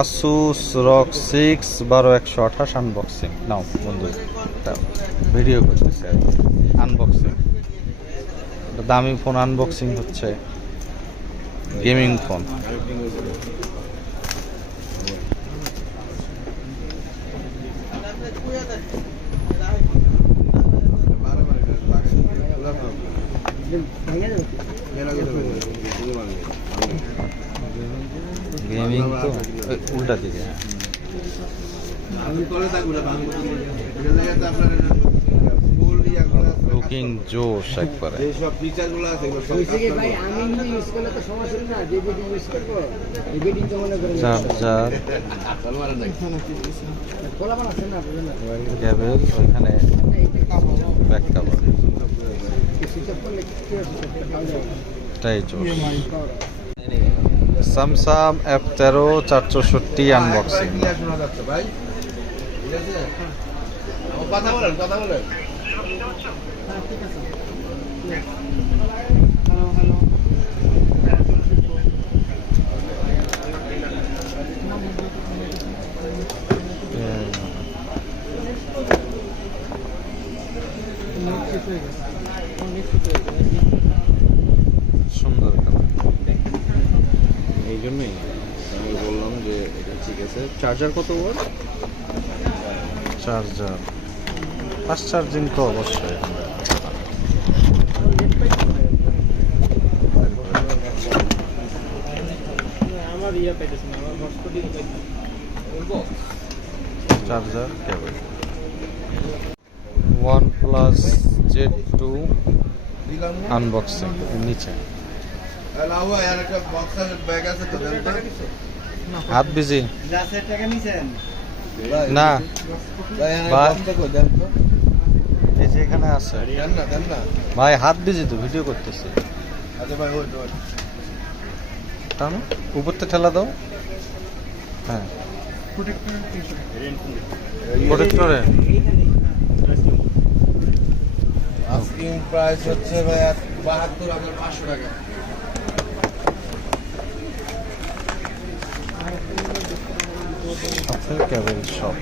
Asus rock 6 12 128 unboxing নাও বন্ধু, video করতেছে unboxing, দামি ফোন আনবক্সিং হচ্ছে, গেমিং ফোন। গেমিং তো উল্টা দিকে, লুকিং জোশ একবারে। চার্জার, কেবল, ওইখানে ব্যাক কভার, এটাই জোশ। Samsung F13 464 unboxing. কথা বলেন, কথা বলেন। সুন্দর কালার, এই জন্যই আমি বললাম যে এটা ঠিক আছে। চার্জার কত ওয়াট? চার্জার ফাস্ট চার্জিং তো অবশ্যই। আমার ইয়া পাইতেছে না, আমার হটস্পটই বলবো। Charger cable. OnePlus Z2 unboxing নিচে। হাত বিজি না এই যে এখানে আছে ভাই, হাত বিজি তো, ভিডিও করতেছি। টানো, উপরতে ঠেলা দাও। হ্যাঁ, প্রোটেক্টরে আস্কিং প্রাইস হচ্ছে ভাই 72,500 টাকা। আছে কেবল সব।